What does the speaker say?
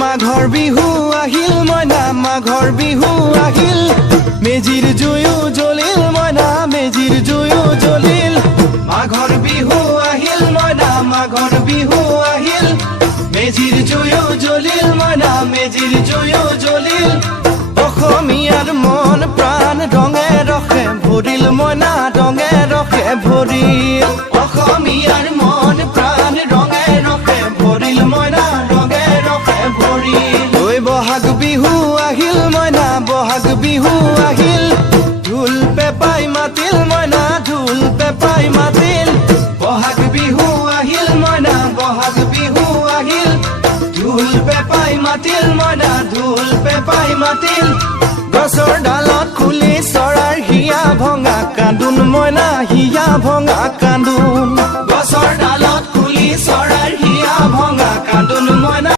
মাঘৰ বিহু আহিল মইনা মাঘৰ বিহু আহিল মেজিৰ জুয়ো জ্বলিল মইনা মেজিৰ জুয়ো জ্বলিল মাঘৰ বিহু আহিল মইনা মাঘৰ বিহু আহিল মেজিৰ জুয়ো জ্বলিল মইনা মেজিৰ জুয়ো জ্বলিল অসমীয়াৰ মন প্ৰাণ ৰঙে ৰখে ভৰিল মইনা ৰঙে ৰখে ভৰিল অসমীয়াৰ মন প্ৰাণ ৰঙে ৰখে ভৰিল মইনা ৰঙে ৰখে ভৰিল ঐ বহাগ বিহু আহিল মইনা বহাগ বিহু আহিল ঢোল পেপাই মাতিল মইনা ঢোল পেপাই মাতিল বহাগ বিহু আহিল মইনা বহাগ বিহু আহিল ঢোল পেপাই মাতিল মইনা ঢোল পেপাই মাতিল গছৰ ডালত খুলি চৰাৰ হিয়া ভঙা কান্দোন মইনা হিয়া ভঙা কান্দোন